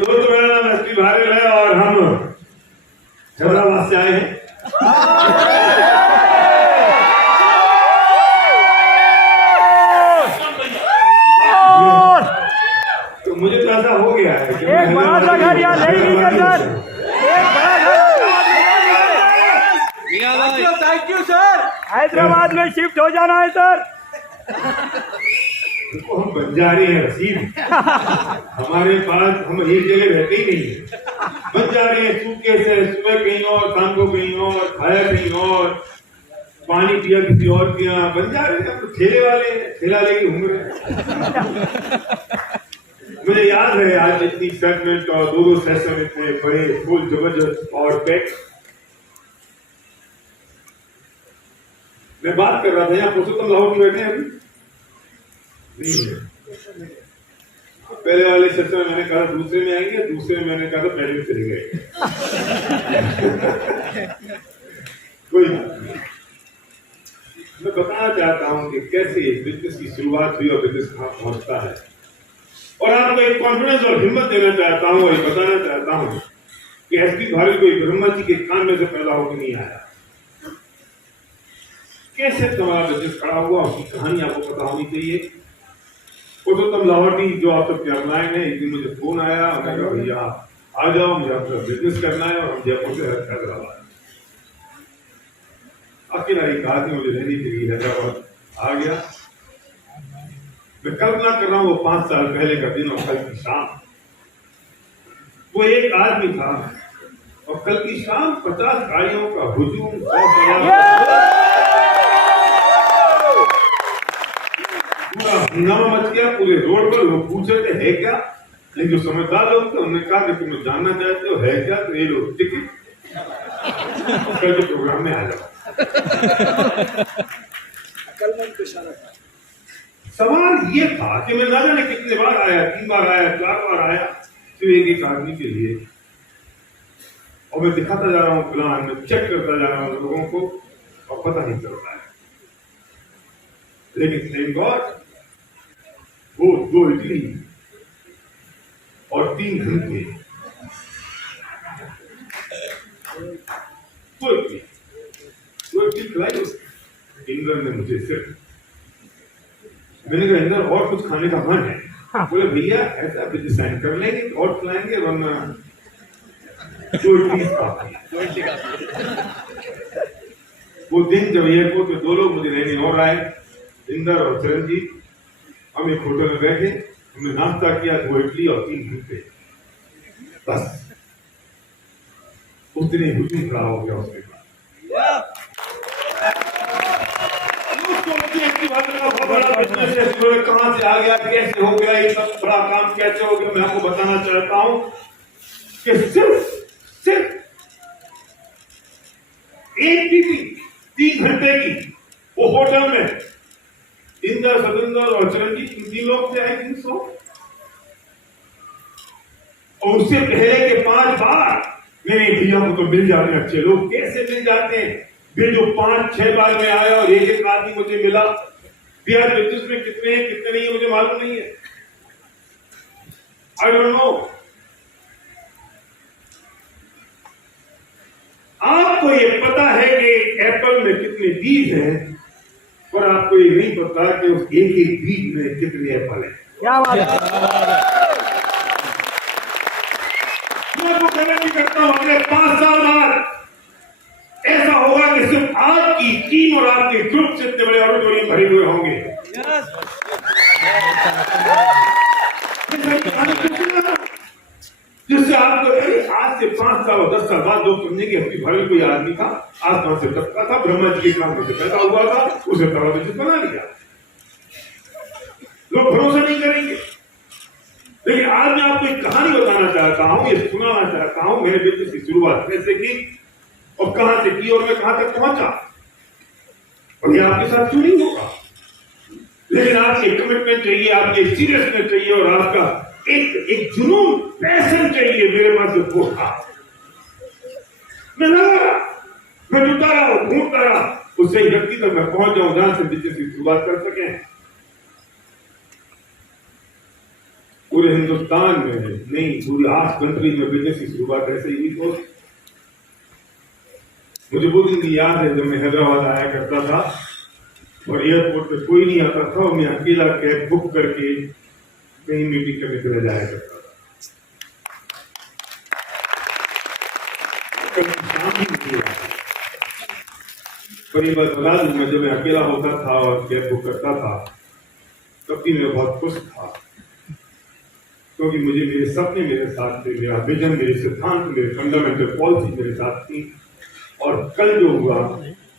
दोस्तों, मेरा नाम एसपी भारल है और हम हैदराबाद से आए हैं। तो मुझे तो ऐसा हो गया है कि एक बड़ा सा घर यहाँ नहीं है सर, एक बड़ा घर थैंक यू सर। हैदराबाद में शिफ्ट हो जाना है सर। तो हम बंजारे हैं रसीद, हमारे पास हम एक जगह रहते ही नहीं है। बंजारे हैं, सूटकेस है, सुबह कहीं और, शाम को कहीं और, खाया कहीं और, पानी पिया किसी और के यहाँ। बंजारे हैं, तो ठेले वाले हैं, ठेला लेके घूम रहे हैं। मुझे याद है आज इतनी सेगमेंट और दो सेशन इतने बड़े फुल जबरदस्त और पैक। मैं बात कर रहा था यहाँ पुरुषोत्तम लाहौर की बैठे हैं अभी नहीं है। पहले वाले सेशन में मैंने कहा दूसरे में आएंगे, दूसरे में मैंने कहा पहले में चले गए। कोई मैं बताना चाहता हूं कि कैसे बिजनेस की शुरुआत हुई और बिजनेस कहां पहुंचता है, और आपको एक कॉन्फिडेंस और हिम्मत देना चाहता हूं और बताना चाहता हूं कि एसपी भारल कोई ब्रह्मा जी के कान में से पैदा होकर नहीं आया। कैसे तुम्हारा बिजनेस खड़ा हुआ उसकी कहानी आपको पता होनी चाहिए। पुरुषोत्तम लाहौटी जो आप सबके ऑनलाइन है, एक दिन मुझे फोन आया, मैंने कहा भैया आ जाओ, मुझे आपका बिजनेस करना है और हम जयपुर से हैदराबाद। अकेला ही कहा कि मुझे रहने के लिए हैदराबाद आ गया। मैं कल्पना कर रहा हूँ वो 5 साल पहले का दिन और कल की शाम। वो एक आदमी था और कल की शाम 50 गाड़ियों का हुजूम, 100 पूरा हंगामा मच गया पूरे रोड पर। लोग पूछ रहे थे है क्या, लेकिन जो समझदार लोग थे उन्होंने कहा कि तुम जानना चाहते हो है क्या, तो ये लो टिकट, कल के प्रोग्राम में आ जाओ। सवाल ये था कि मैं ना जाने कितने बार आया, 3 बार आया, 4 बार आया, सिर्फ एक आदमी के लिए, और मैं दिखाता जा रहा हूँ प्लान, मैं चेक करता जा रहा हूँ लोगों को और पता नहीं चलता है। लेकिन थैंक गॉड वो 2 इडली और 3 घंटे, 2 इडली खिलाई इंद्र ने मुझे। सिर्फ मैंने कहा इंद्र और कुछ खाने का मन है? बोले भैया ऐसा डिजाइन कर लेंगे और खिलाएंगे, वरना 2 इडली काफी। वो दिन जब एयरपोर्ट पे 2 लोग मुझे लेने और आए, इंदर और चिरंजीव, हम एक होटल में बैठे, हमने नाश्ता किया, 2 इडली और 3 घंटे, बस उतने हुजूम खड़ा हो गया उसके बाद। बड़ा बिजनेस है, कहां से आ गया, कैसे हो गया, ये सब बड़ा काम कैसे हो गया, मैं आपको बताना चाहता हूं कि सिर्फ एक मीटिंग 3 घंटे की वो होटल में इंदर, सतिंदर और चिरंजीव 3 लोग थे, आई थिंक सो। और उससे पहले के 5 बार मेरे भैया को तो मिल जाते हैं अच्छे लोग, कैसे मिल जाते हैं? फिर जो 5-6 बार में आया और एक आदमी मुझे मिला, बिहार बिजनेस में कितने हैं कितने नहीं मुझे मालूम नहीं है, आई डोंट नो। आपको ये पता है कि एप्पल में कितने बीज हैं, पर आपको ये नहीं पता कि उस एक बीज में कितने एप्पल हैं। क्या बात है। मैं तो गारंटी करता हूं अगले 5 साल बाद ऐसा होगा कि सिर्फ आपकी टीम और आपके ग्रुप से इतने बड़े ऑडिटोरियम भरे हुए होंगे। जिससे आपको आज से 5 साल और 10 साल बाद लोग समझेंगे एसपी भारल कोई आदमी था, आसमान से टपका था, ब्रह्मा जी के काम में से पैदा हुआ था, उसे बड़ा बिजनेस बना लिया। लोग भरोसा नहीं करेंगे। लेकिन आज मैं आपको एक कहानी बताना चाहता हूं, ये सुनाना चाहता हूं मेरे बिजनेस की शुरुआत कैसे की और कहां से की और मैं कहां तक पहुंचा, और ये आपके साथ क्यों नहीं होगा। लेकिन आपकी कमिटमेंट चाहिए, आपकी सीरियसनेस चाहिए और आपका एक जुनून, पैशन चाहिए। मेरे पास जो वो था, मैं लगा रहा, मैं जुटा रहा हूं, ढूंढता रहा, उस सही व्यक्ति तक मैं पहुंच जाऊं जहां से बिजनेस की शुरुआत कर सकें। पूरे हिंदुस्तान में नहीं, पूरी 8 कंट्री में बिजनेस की शुरुआत ऐसे ही हुई। तो मुझे वो दिन की याद है जब मैं हैदराबाद आया करता था और एयरपोर्ट पे कोई नहीं आता था और मैं अकेला कैब बुक करके कहीं मीटिंग करने चले जाया करता था। कभी काम ही नहीं किया। पर ये बात बता दूं, मैं जब मैं अकेला होता था और कैब बुक करता था तब भी मैं बहुत खुश था, क्योंकि मुझे मेरे सपने मेरे साथ थे, मेरा विजन, मेरे सिद्धांत, मेरे फंडामेंटल पॉलिसी मेरे साथ थी। और कल जो हुआ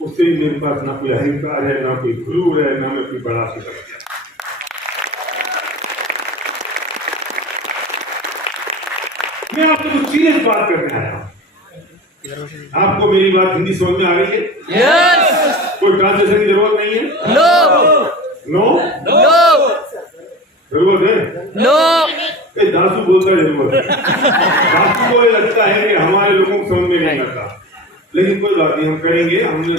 उससे मेरे पास ना कोई अहंकार है, ना कोई गुरूर है, ना मैं कोई बड़ा फिक्र है। मैं आपसे कुछ सीरियस बात करने आया हूं। आपको मेरी बात हिंदी समझ में आ रही है? Yes. कोई ट्रांसलेशन की जरूरत नहीं है? No. नो? No. जरूरत है? No. ये दासू बोलता है जरूरत है। दासू को ये लगता है कि हमारे लोगों को समझ में नहीं आता, लेकिन कोई बात नहीं, हम करेंगे। हमने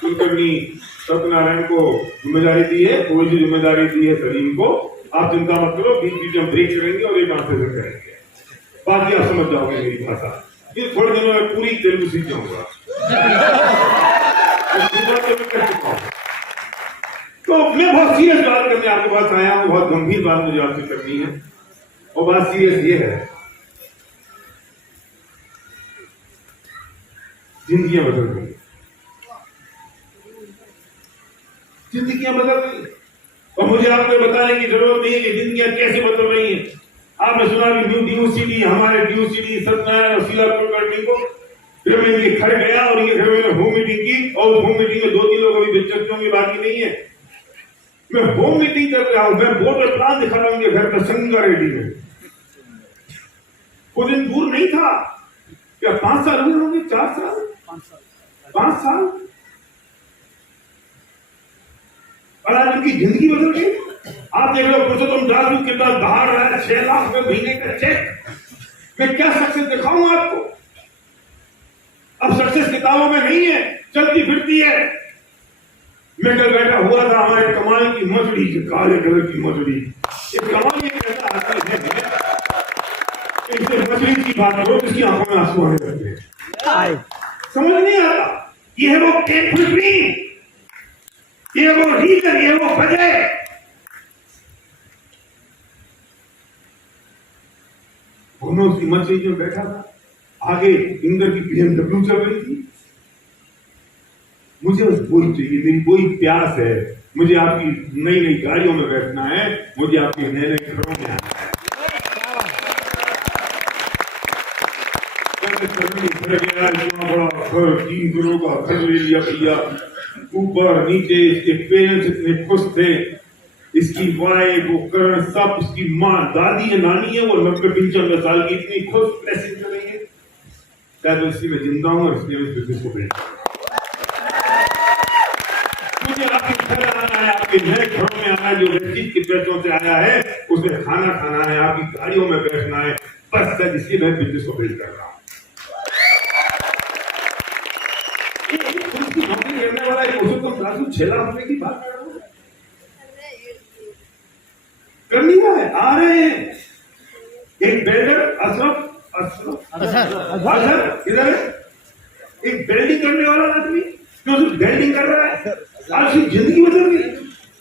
कुलकर्णी सत्यनारायण को जिम्मेदारी दी है, कोई भी जिम्मेदारी दी है सलीम को। आप चिंता मत करो, बीच बीच में ब्रेक करेंगे और ये ट्रांसलेशन करेंगे, बाकी आप समझ जाओगे मेरी भाषा। ये थोड़े दिनों में पूरी तेलुगु सीख जाऊंगा। तो मैं बहुत सीरियस बात करने आपके पास आया हूं, बहुत गंभीर बात मुझे आपसे करनी है। और बात सीरियस ये है, जिंदगियां बदल गई, जिंदगियां बदल गई। और मुझे आपको बताने की जरूरत नहीं है कि जिंदगियां कैसे बदल रही हैं। आपने सुना भी न्यू ड्यूसिटी, हमारे ड्यूसिटी सत्यनारायण और शीला कुलकर्णी को फिर मैं इनके घर गया और इनके घर में होम मीटिंग की, और होम मीटिंग में 2-3 लोग अभी दिलचस्पियों की बाकी नहीं है। मैं होम मीटिंग कर रहा हूं, मैं बोर्ड में प्लान दिखा रहा हूं उनके घर का संगा रेड्डी में। वो दिन दूर नहीं था, क्या 5 साल हुए होंगे, 4 साल, 5 साल, और आज उनकी जिंदगी बदल गई। आप देख लो, पुरुषोत्तम दास के पास बाहर रहा है 6 लाख में महीने का चेक। मैं क्या सक्सेस दिखाऊं आपको? अब सक्सेस किताबों में नहीं है, चलती फिरती है। मैं कल बैठा हुआ था हमारे कमाल की मजड़ी, काले कलर की मजड़ी। ये कमाल ये कैसा आदमी है, इससे मछली की बात करो जिसकी आंखों में आंसू आने लगते हैं, समझ नहीं आता। ये है वो टेक्निक, ये वो रीजन, ये वो वजह। मैं उसकी मछली में बैठा था, आगे इंदर की BMW चल रही थी। मुझे बस वही चाहिए, मेरी वही प्यास है। मुझे आपकी नई नई गाड़ियों में बैठना है, मुझे आपके नए नए घरों में आना है। बड़ा घर, 3 करोड़ का घर ले लिया भैया, ऊपर नीचे। इसके पेरेंट्स इतने खुश थे, इसकी वाइफ, वो करण, सब, इसकी माँ, दादी है, नानी है, वो 90-95 साल की, इतनी खुश ब्लेसिंग कर रही है। शायद इसी में जिंदा हूं और इसलिए इस बिजनेस को बेच मुझे आपके घर आना है, आपके नए घरों में आना है, जो व्यक्ति के पैसों से आया है उसमें खाना खाना है, आपकी गाड़ियों में बैठना है, बस शायद इसलिए मैं बिजनेस को बेच कर रहा हूं। नौकरी करने वाला एक पुरुषोत्तम दास 6 लाख रुपए की बात कर रहा हूं, करनी है। आ रहे हैं एक बिल्डर अशरफ इधर है, एक बिल्डिंग करने वाला आदमी जो सिर्फ बिल्डिंग कर रहा है, आज उसकी जिंदगी बदल गई।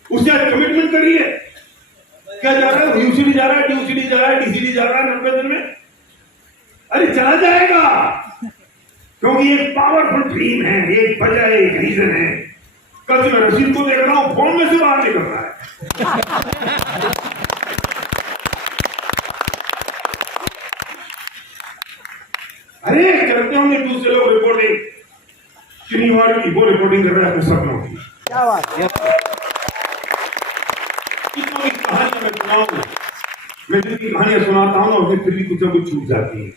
उसने आज कमिटमेंट करी है, क्या जा रहा है, यूसीडी जा रहा है, ड्यूसीडी जा रहा है, डीसीडी जा रहा है 90 दिन में। अरे चला जाएगा, क्योंकि एक पावरफुल ड्रीम है, एक वजह है, एक रीजन है। कल से मैं रशीद को देख रहा हूं, फोन में से बाहर निकल रहा है। अरे करते होंगे दूसरे लोग रिपोर्टिंग, शनिवार की वो रिपोर्टिंग कर रहा है अपने सपनों की। क्या बात है? कहानी मैं सुनाऊं, मैं जिनकी कहानियां सुनाता हूं और फिर भी कुछ ना कुछ छूट जाती है।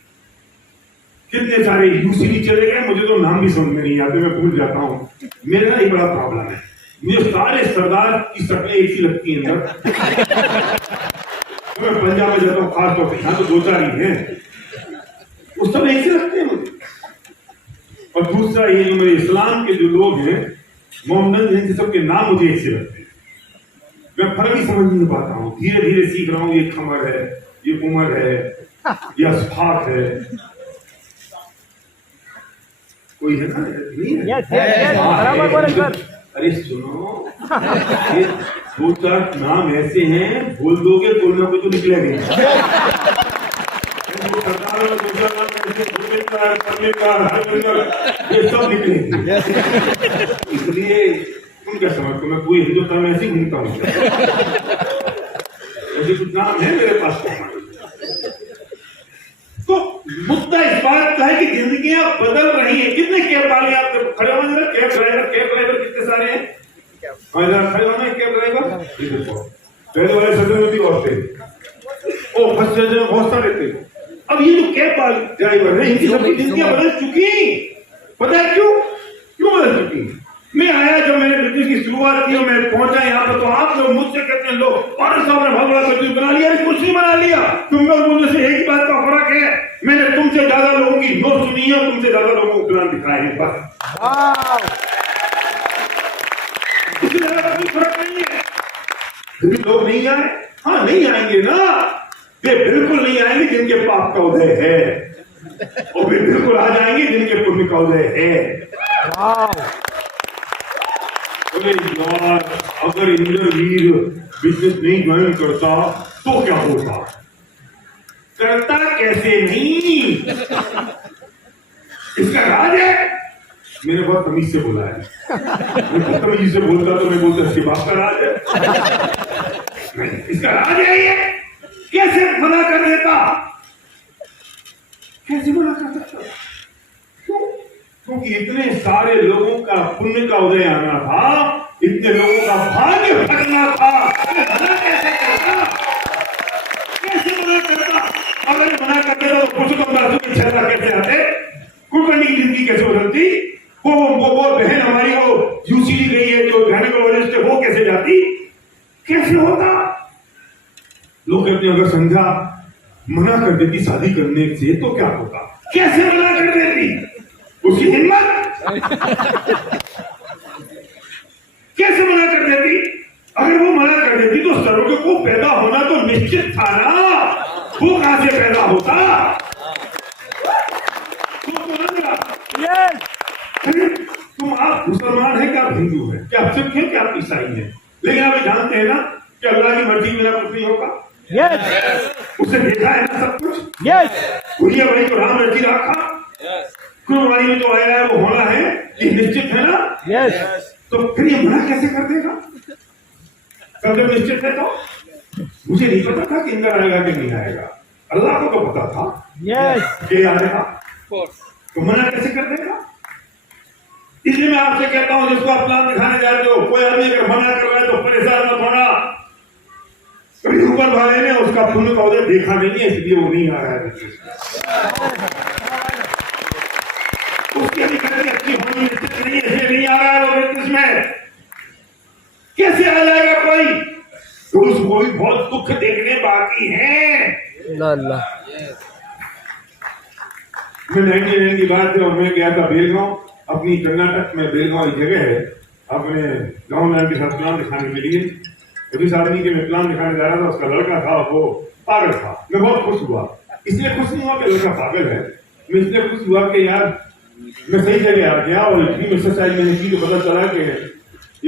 कितने सारे यूसीडी चले गए, मुझे तो नाम भी समझ में नहीं आते, मैं भूल जाता हूं। मेरा एक बड़ा प्रॉब्लम है, मुझे सारे सरदार की शक्लें एक सी लगती हैं अंदर। मैं पंजाब में जाता हूँ खासतौर से, यहाँ तो 2-4 ही हैं, उस समय एक से लगते हैं मुझे। और दूसरा ये जो मेरे इस्लाम के जो लोग हैं, मोहम्मद, इनके सबके नाम मुझे एक से लगते हैं। मैं फर्क ही समझ नहीं पाता हूँ धीरे धीरे सीख रहा हूँ ये खमर है, ये उमर है, ये अस्फाक है, कोई है ना? नहीं है? यस यस बराबर बोले सर। अरे सुनो, ये दो चार नाम ऐसे हैं, बोल दोगे कोई ना कोई तो निकलेगा। सरदार और दूसरा नाम ऐसे भूमिकार, कर्मिकार, हरमिंदर, ये सब निकलेंगे। इसलिए तुम क्या समझते हो मैं पूरी हिंदुस्तान में ऐसे ही घूमता हूँ? ऐसे कुछ नाम है मेरे पास। तो मुद्दा इस बात का है कि जिंदगियां बदल रही हैं। कितने कैब वाले आप खड़े हो जरा, कैब ड्राइवर कितने सारे हैं? खड़े होना है कैब ड्राइवर। पहले वाले सदन थी औरतें, ओ फर्स्ट जन बहुत सारे थे। अब ये जो कैब वाले ड्राइवर है, इनकी सबकी जिंदगियां बदल चुकी। पता है क्यों? क्यों बदल चुकी? मैं आया जब मैंने बिजनेस की शुरुआत की और मैं पहुंचा यहाँ पर, तो आप लोग मुझसे कहते हैं लो पारस साहब ने बहुत बड़ा बिजनेस बना लिया। कुछ नहीं बना लिया। तुम लोग मुझे से एक ही बात का फर्क है, मैंने तुमसे ज्यादा लोगों की नोट सुनी है, तुमसे ज्यादा लोगों को प्लान दिखाए हैं, बस। इससे ज्यादा कोई फर्क नहीं है। फिर लोग नहीं आए? हाँ नहीं आएंगे ना, वे बिल्कुल नहीं आएंगे जिनके पाप का उदय है, और वे बिल्कुल आ जाएंगे जिनके पुण्य का उदय है। यार अगर इंद्रवीर बिजनेस नहीं ज्वाइन करता तो क्या होता? करता कैसे नहीं? इसका राज है। मैंने बहुत तमीज से बोला है, मैं तमीज से बोलता तो मैं बोलता इसके बाप का राज है। नहीं, इसका राज है ये। कैसे मना कर देता? कैसे मना कर सकता? क्यों? क्योंकि इतने सारे लोगों का पुण्य का उदय आना था, इतने लोगों का भाग्य भरना था। मना कैसे करता? कैसे मना करता? अगर मना कर देता तो कुछ कम बातों की छेड़ा कैसे आते? कुलकर्णी की जिंदगी कैसे बदलती? वो बहन हमारी वो यूसीडी गई है जो गायनेकोलॉजिस्ट है, वो कैसे जाती? कैसे होता? लोग कहते हैं अगर संध्या मना कर देती शादी करने से तो क्या होता? कैसे मना कर देती? उसकी हिम्मत कैसे मना कर देती? अगर वो मना कर देती तो सर्वज्ञ को पैदा होना तो निश्चित था ना, वो कहां से पैदा होता? तुम आप मुसलमान हैं क्या आप हिंदू हैं क्या आप सिख हैं क्या आप ईसाई हैं, लेकिन आप जानते हैं ना कि अल्लाह की मर्जी मेरा कुछ नहीं होगा। उसने देखा है ना सब कुछ। भैया भाई को राम रची रखा, कुर्बानी में जो आया है वो होना है, ये निश्चित है ना। तो फिर ये मना कैसे कर देगा? कब जब निश्चित है तो मुझे नहीं पता था कि इंद्र आएगा कि नहीं आएगा, अल्लाह को तो पता था कि आएगा, तो मना कैसे कर देगा? इसलिए मैं आपसे कहता हूं जिसको आप प्लान दिखाने जा रहे हो, कोई आदमी अगर मना कर रहा है तो परेशान मत होना। कभी ऊपर वाले ने उसका पुण्य का उदय देखा नहीं है, इसलिए वो नहीं आ रहा है। उसकी अधिकारी अच्छी होनी निश्चित नहीं है, इसलिए नहीं आ रहा है वो बिजनेस में। कैसे आ जाएगा कोई? तो उसको भी बहुत दुख देखने बाकी है। मैं 99 की बात है और मैं गया था बेलगांव, अपनी कर्नाटक में बेलगांव एक जगह है, अपने गाँव में के साथ प्लान दिखाने के लिए। जिस आदमी के मैं प्लान दिखाने जा रहा था उसका लड़का था, वो पागल था। मैं बहुत खुश हुआ, इसलिए खुश नहीं हुआ कि लड़का पागल है, मैं इसलिए खुश हुआ कि यार मैं सही जगह आ गया और इतनी एक्सरसाइज मैंने की तो पता चला कि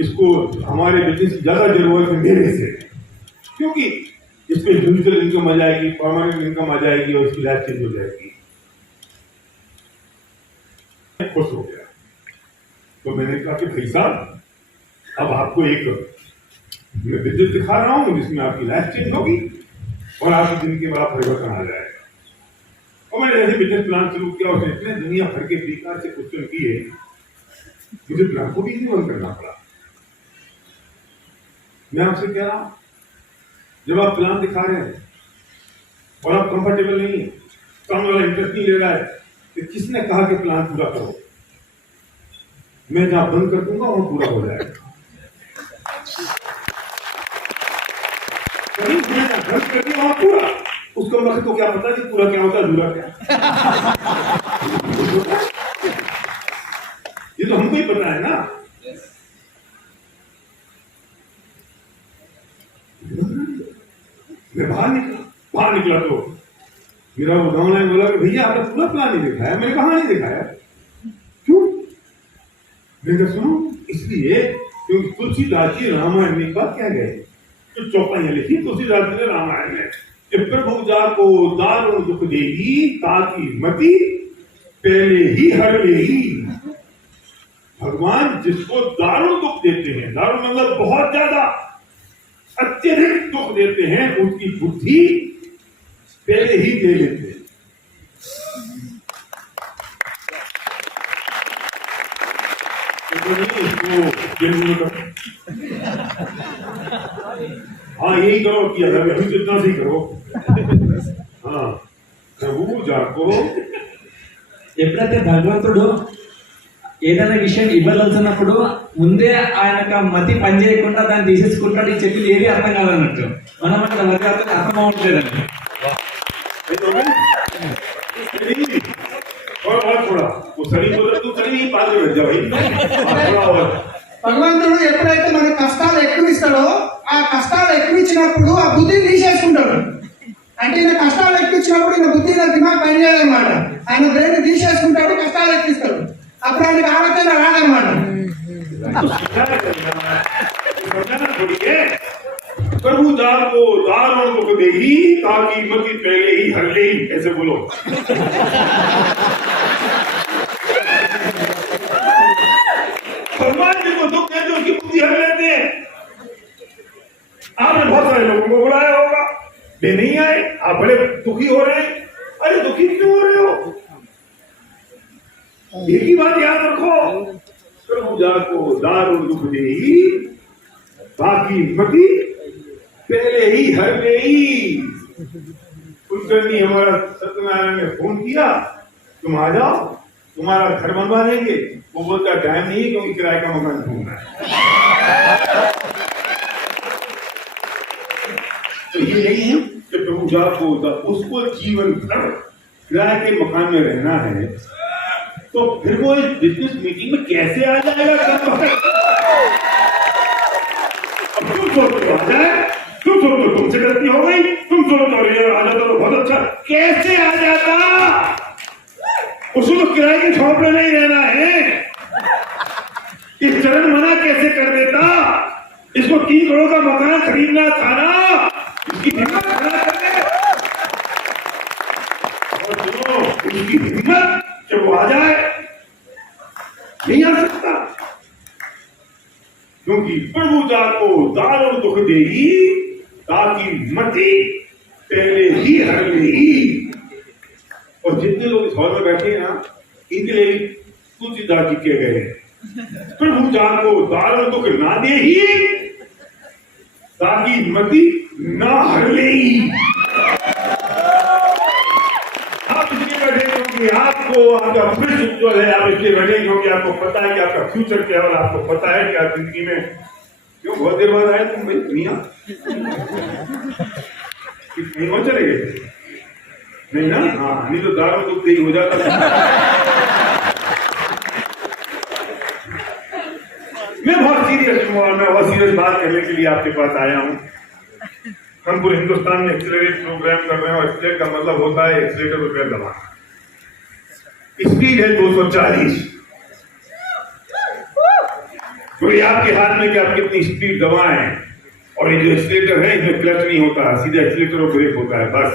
इसको हमारे बिजनेस की ज्यादा जरूरत है मेरे से, क्योंकि इसमें डिजिटल इनकम आ जाएगी, परमानेंट इनकम आ जाएगी और इसकी लाइफ चेंज हो जाएगी। खुश हो गया तो मैंने कहा कि भाई साहब अब आपको एक मैं बिजनेस दिखा रहा हूं जिसमें आपकी लाइफ चेंज होगी और आपकी जिंदगी में बड़ा परिवर्तन आ जाएगा। और मैंने जैसे बिजनेस प्लान शुरू किया, उसने इतने दुनिया भर के बेकार से क्वेश्चन किए, मुझे प्लान को भी नहीं बंद करना पड़ा। मैं आपसे कह रहा हूं जब आप प्लान दिखा रहे हैं और आप कंफर्टेबल नहीं है, सामने वाला इंटरेस्ट नहीं ले रहा है, तो किसने कहा कि प्लान पूरा करो? मैं जहां बंद कर दूंगा वहां पूरा हो जाएगा। बंद कर दिया वहां पूरा, उसको मकसद को क्या पता कि पूरा क्या होता है अधूरा क्या? ये तो हमको ही पता है ना। मैं बाहर निकला तो मेरा वो गाँव ने बोला कि भैया आपने पूरा प्लान नहीं दिखाया। मैंने कहा नहीं दिखाया। क्यों? मैंने कहा सुनो, इसलिए क्योंकि तुलसीदास जी रामायण में बात क्या गए, जो चौपाइयां लिखी तुलसीदास जी ने रामायण में, कि प्रभु जाको दारुण दुख देगी ताकि मति पहले ही हर लेगी। भगवान जिसको दारुण दुख देते हैं, दारुण मतलब बहुत ज्यादा अत्यधिक दुख देते हैं, उसकी बुद्धि पहले ही दे लेते हैं। हाँ यही करो किया था, अभी जितना सही करो। हाँ प्रभु जाको ఎప్పుడైతే భగవంతుడు ఏదైనా విషయం ఇవ్వదలుచున్నప్పుడు ముందే ఆయన మతి పని చేయకుండా దాన్ని తీసేసుకుంటాడు. ఈ చెప్పింది ఏది అర్థం కాదన్నట్టు మనం అట్లా మరి అర్థం అవ్వట్లేదండి. భగవంతుడు ఎప్పుడైతే మనకి కష్టాలు ఎక్కువ ఇస్తాడో ఆ కష్టాలు ఎక్కువ ఇచ్చినప్పుడు ఆ బుద్ధిని తీసేసుకుంటాడు. అంటే ఈయన కష్టాలు ఎక్కువ ఇచ్చినప్పుడు ఈయన బుద్ధి దిమాగ్ పని చేయదన్నమాట. ఆయన బ్రెయిన్ తీసేసుకుంటాడు, కష్టాలు ఎక్కిస్తాడు. అప్పుడు ఆయనకి ఆలోచన రాదన్నమాట. प्रभु दार को दारुण दुख देगी ताकि मति पहले ही हर ले। ऐसे बोलो। भगवान जी को दुख देते उसकी बुद्धि हर लेते हैं। आपने बहुत सारे लोगों को बुलाया होगा, वे नहीं आए, आप बड़े दुखी हो रहे हैं। अरे दुखी क्यों हो रहे हो? एक ही बात याद रखो, प्रभु जात को दारुण दुख देगी बाकी मति पहले ही हर गई। कुलकर्णी हमारा सत्यनारायण ने फोन किया, तुम आ जाओ, तुम्हारा घर बनवा देंगे। वो बोलता टाइम नहीं है क्योंकि किराए का मकान ढूंढना है। तो ये नहीं है कि प्रभु जात को उसको जीवन भर किराए के मकान में रहना है, तो फिर वो इस बिजनेस मीटिंग में कैसे आ जाएगा? अब तुम सोचो आ जाए, तुम सोचो तुमसे गलती हो गई, तुम सोचो तो आ जाता तो बहुत अच्छा। कैसे आ जाता? उसको तो किराए के झोंपड़े में ही रहना है। इस चरण मना कैसे कर देता? इसको 3 करोड़ का मकान खरीदना था ना, इसकी हिम्मत खड़ा कर दे। और सुनो, इसकी हिम्मत जब वो आ जाए नहीं आ सकता, क्योंकि प्रभु जात को दारुण दुख देगी ताकि मति पहले ही हर लेगी। और जितने लोग इस हॉल में बैठे हैं ना, इनके लिए तुलसीदास जी कह गए हैं, प्रभु जात को दारुण दुख ना दे ही ताकि मति ना हर लेगी। आप इसलिए बैठे क्योंकि आपको आपका भविष्य उज्ज्वल है। आप इसलिए बैठे क्योंकि आपको पता है कि आपका फ्यूचर क्या है, और आपको पता है कि आप जिंदगी में क्यों बहुत देर बाद आए तुम भाई दुनिया कहीं और चले गए नहीं ना? हाँ नहीं तो दारू दुख ही हो जाता। मैं बहुत सीरियस हूँ और मैं बहुत सीरियस बात करने के लिए आपके पास आया हूँ। हम पूरे हिंदुस्तान में एक्सीलरेट प्रोग्राम कर रहे हैं, और एक्सीलरेट का मतलब होता है एक्सीलेटर पर पैर दबाना। स्पीड है 240। तो ये आपके हाथ में कि आप कितनी स्पीड दबाएं। और ये जो एक्सीलेटर है इसमें क्लच नहीं होता, सीधा एक्सीलेटर और ब्रेक होता है बस।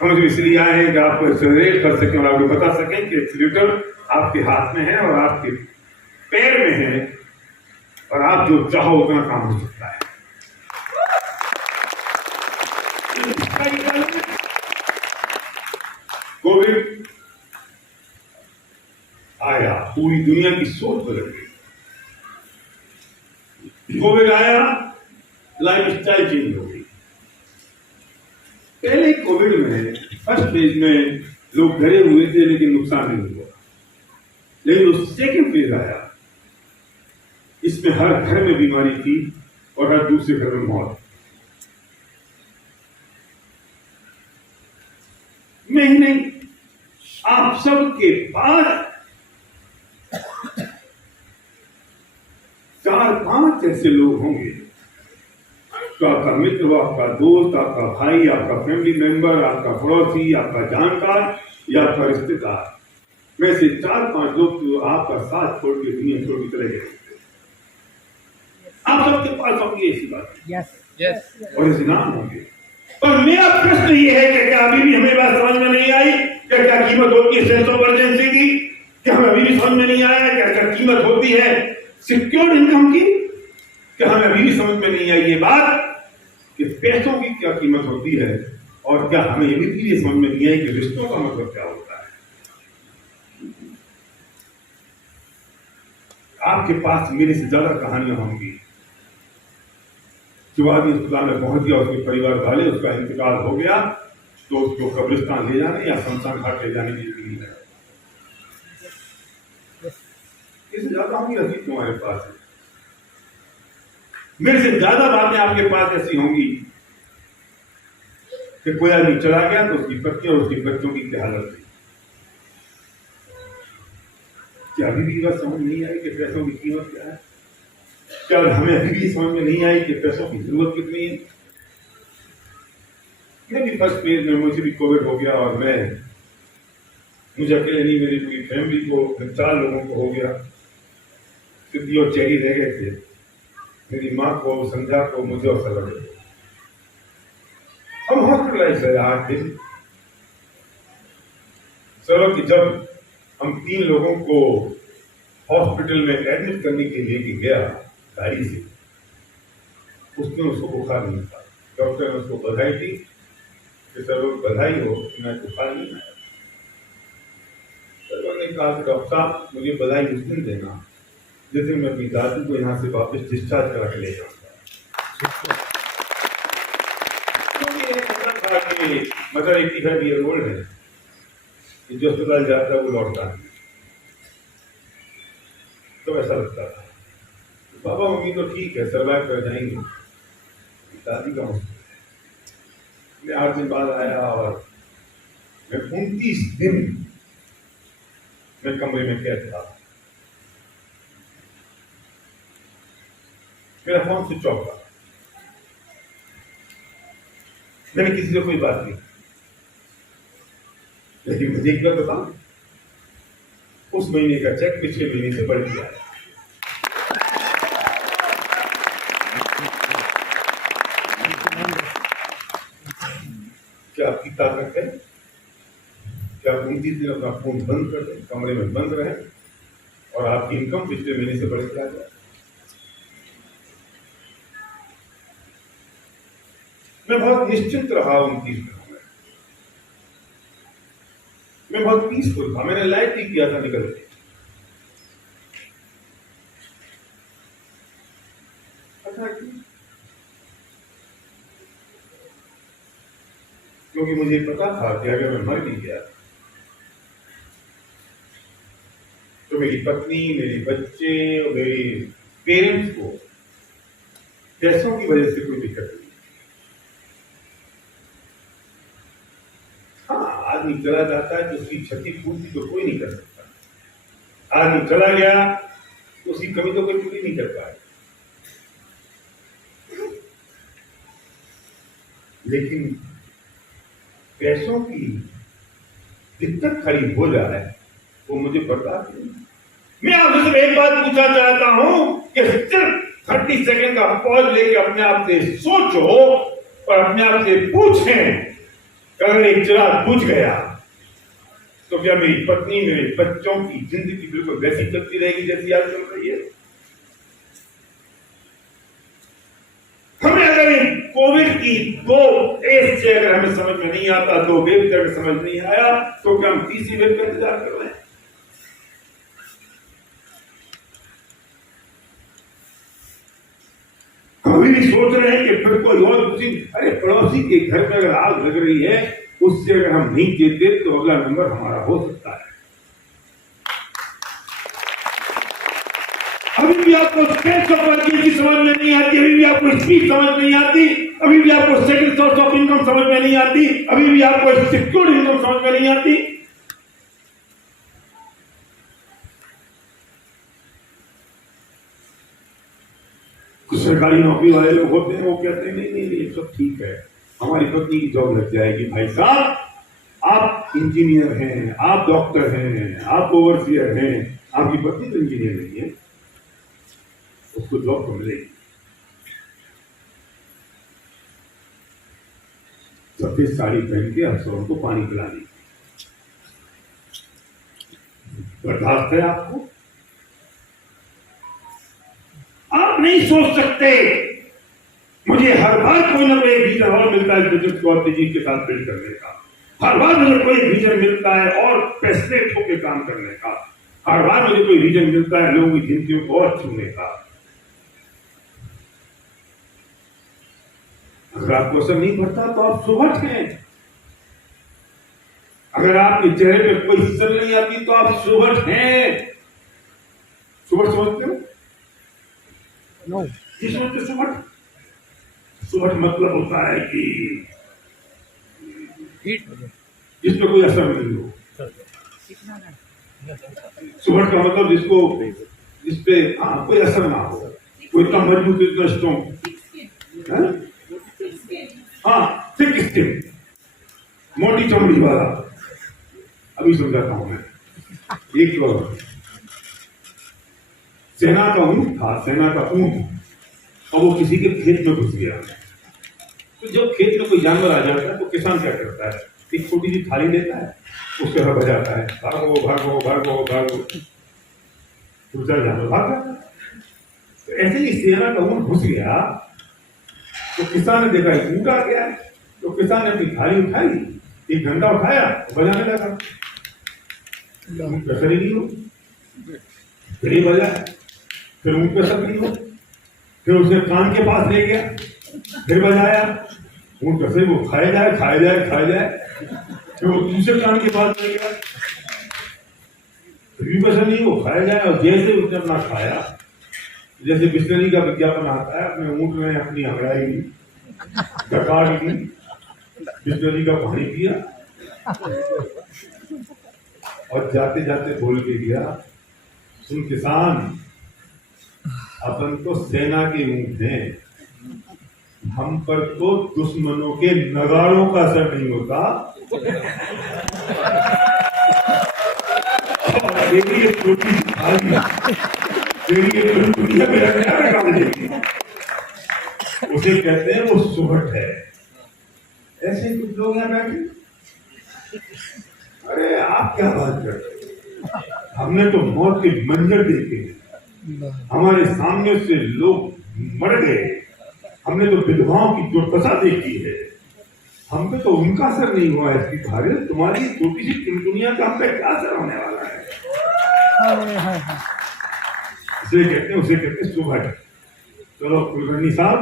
हम जो इसलिए आए हैं कि आपको एक्सीलरेट कर सकें और आपको बता सकें कि एक्सीलेटर आपके हाथ में है और आपके पैर में है, और आप जो चाहो उतना काम हो सकता है। कोविड आया, पूरी दुनिया की सोच बदल गई। कोविड आया, लाइफ स्टाइल चेंज हो गई। पहले कोविड में फर्स्ट फेज में लोग डरे हुए थे लेकिन नुकसान नहीं हुआ। लेकिन जो सेकेंड फेज आया, इसमें हर घर में बीमारी थी और हर दूसरे घर में मौत। मैं ही नहीं, आप सबके पास 4-5 ऐसे लोग होंगे तो आपका मित्र, वो आपका दोस्त, आपका भाई, आपका फैमिली मेंबर, आपका पड़ोसी, आपका जानकार या आपका रिश्तेदार, में से 4-5 लोग तो आपका साथ छोड़ के दुनिया छोड़ के चले गए। आप सबके पास होंगे ऐसी बात यस और ऐसे नाम होंगे। और मेरा प्रश्न ये है कि क्या अभी भी हमें बात समझ में नहीं आई कि क्या कीमत होती है सेंस ऑफ अर्जेंसी की? क्या हमें अभी भी समझ में नहीं आया क्या क्या कीमत होती है सिक्योर्ड इनकम की? क्या हमें अभी भी समझ में नहीं आई ये बात कि पैसों की क्या कीमत होती है? और क्या हमें ये भी समझ में नहीं आई कि रिश्तों का मतलब क्या होता है? आपके पास मेरे से ज्यादा कहानियां होंगी। जो आदमी अस्पताल में पहुंच गया, उसके परिवार वाले, उसका इंतकाल हो गया, तो उसको कब्रिस्तान ले जाने या शमशान घाट ले जाने की जिंदगी है। इससे ज्यादा होंगी रसीद तुम्हारे पास है। मेरे से ज्यादा बातें आपके पास ऐसी होंगी कि कोई आदमी चला गया तो उसकी पत्नी और उसके बच्चों की क्या हालत थी। क्या अभी भी बात समझ नहीं आई कि पैसों की कीमत क्या है? क्या हमें अभी भी समझ में नहीं आई कि पैसों की जरूरत कितनी है? मैं भी फर्स्ट फेज में, मुझे भी कोविड हो गया और मुझे अकेले नहीं, मेरी पूरी फैमिली को, 4 लोगों को हो गया। सिद्धि और चेरी रह गए थे, मेरी माँ को, संध्या को, मुझे और सरल को। हम हॉस्पिटलाइज रहे 8 दिन। चलो कि जब हम 3 लोगों को हॉस्पिटल में एडमिट करने के लिए गया गाड़ी से, उसने उसको बुखार नहीं था। डॉक्टर ने उसको बधाई दी कि सर बधाई हो, मैं बुखार नहीं आया। सर ने कहा कि डॉक्टर साहब मुझे बधाई उस दिन देना जिस दिन मैं अपनी दादी को यहाँ से वापस डिस्चार्ज करा के ले जाऊंगा। मदर 85 ईयर ओल्ड है, जो अस्पताल जाता है वो लौटता है, तो ऐसा लगता था। पापा मम्मी तो ठीक है, सर्वाइव कर जाएंगे, दादी का मुश्किल। मैं 8 दिन बाद आया और मैं 29 दिन मैं कमरे में कैद था। मेरा फोन स्विच ऑफ था, मैंने किसी से कोई बात नहीं। लेकिन मुझे एक बात बताऊं, उस महीने का चेक पिछले महीने से बढ़ गया है। क्या आपकी ताकत है? क्या आप 29 दिन अपना फोन बंद कर दें, कमरे में बंद रहे और आपकी इनकम पिछले महीने से बढ़ के आ जाए? मैं बहुत निश्चिंत रहा 29 दिनों में, मैं बहुत पीसफुल था। मैंने लाइफ ही किया था निकल के। क्योंकि मुझे पता था कि अगर मैं मर भी गया तो मेरी पत्नी, मेरे बच्चे और मेरे पेरेंट्स को पैसों की वजह से कोई दिक्कत नहीं। हाँ, आदमी चला जाता है तो उसकी क्षतिपूर्ति तो कोई नहीं कर सकता। आदमी चला गया तो उसकी कमी तो कोई पूरी नहीं कर पाए। लेकिन पैसों की दिक्कत खड़ी हो जाए वो मुझे बर्दाश्त नहीं। मैं आपसे सिर्फ एक बात पूछना चाहता हूं कि सिर्फ 30 सेकंड का पॉज लेके अपने आप से सोचो और अपने आप से पूछें, अगर एक चिराग बुझ गया तो क्या मेरी पत्नी, मेरे बच्चों की जिंदगी बिल्कुल वैसी चलती रहेगी जैसी आज चल रही है? हमें अगर कोविड की 2 फेज से अगर हमें समझ में नहीं आता, 2 वेव से अगर समझ नहीं आया, तो क्या हम तीसरी वेव का इंतजार कर रहे हैं? अभी भी सोच रहे हैं कि फिर कोई और किसी, अरे पड़ोसी के घर में अगर आग लग रही है, उससे अगर हम नहीं देते तो अगला नंबर हमारा हो सकता है। अभी भी आपको स्पेस ऑफ अर्जेंसी समझ में नहीं आती, अभी भी आपको स्पीड समझ नहीं आती, अभी भी आपको सेकंड सोर्स ऑफ इनकम समझ में नहीं आती, अभी भी आपको सिक्योर्ड इनकम समझ में नहीं आती। कुछ सरकारी नौकरी वाले लोग होते हैं, वो कहते हैं नहीं नहीं नहीं सब ठीक है, हमारी पत्नी की जॉब लग जाएगी। भाई साहब, आप इंजीनियर हैं, आप डॉक्टर हैं, आप ओवरसियर हैं, आपकी पत्नी तो इंजीनियर नहीं है, उसको जॉब तो मिलेगी। सफेद साड़ी पहन के अफसरों को पानी पिलानी बर्दाश्त है आपको? आप नहीं सोच सकते मुझे हर बार कोई ना कोई रीजन और मिलता है बिजनेस को और तेजी के साथ बिल्ड करने का, हर बार मुझे कोई रीजन मिलता है और पैशनेट होकर काम करने का, हर बार मुझे कोई रीजन मिलता है लोगों की जिंदगियों को और छूने का। अगर आपको असर नहीं पड़ता तो आप सुबह हैं। अगर आपके चेहरे पे कोई हंसी नहीं आती तो आप सुबह हैं। सुबह समझते हो? ये समझते सुबह? सुबह मतलब होता है कि जिसपे कोई असर नहीं हो। सुबह का मतलब जिसपे कोई असर ना हो, कोई इतना मजबूत इतना स्ट्रॉन्ग, हाँ थिक स्किन, मोटी चमड़ी वाला। अभी समझाता हूं मैं। एक सेना का ऊंट था, सेना का ऊंट, और वो किसी के खेत में घुस गया। तो जब खेत में कोई जानवर आ जाता है तो किसान क्या करता है, एक छोटी सी थाली लेता है, उससे हवा बजाता है, भागो भागो भागो भागो, दूसरा जानवर भाग जाता है। तो ऐसे ही सेना का ऊंट घुस गया, तो किसान ने देखा ऊंट आ गया है, तो किसान ने अपनी थाली उठाई, एक डंडा उठाया, बजाने लगा। ऊंट का असर ही नहीं हो, फिर ही बजा, फिर ऊंट का असर नहीं हो, फिर उसे कान के पास ले गया, फिर बजाया, ऊंट का सही वो खाए जाए खाए जाए खाए जाए, फिर वो दूसरे कान के पास ले गया, फिर भी असर नहीं वो खाया जाए। और जैसे उसने अपना खाया, जैसे बिस्लरी का विज्ञापन आता है, अपने ऊंट में अपनी अंगड़ाई ली, डकार ली, बिस्लरी का पानी पिया और जाते जाते बोल के गया, सुन किसान, अपन तो सेना के ऊंट हैं, हम पर तो दुश्मनों के नगाड़ों का असर नहीं होता। तेरी ये छोटी सी थाली, तेरी ये दुनिया में क्या काम देगी, उसे कहते हैं वो सुबह है। ऐसे कुछ लोग यहाँ बैठे, अरे आप क्या बात करते हैं? हमने तो मौत के मंजर देखे, हमारे सामने से लोग मर गए, हमने तो विधवाओं की दुर्दशा देखी है, हम पे तो उनका असर नहीं हुआ है। इसकी भारे तुम्हारी छोटी सी दुनिया का हम पे क्या असर होने वाला है? उसे कहते हैं सुबह। चलो कुलकर्णी साहब,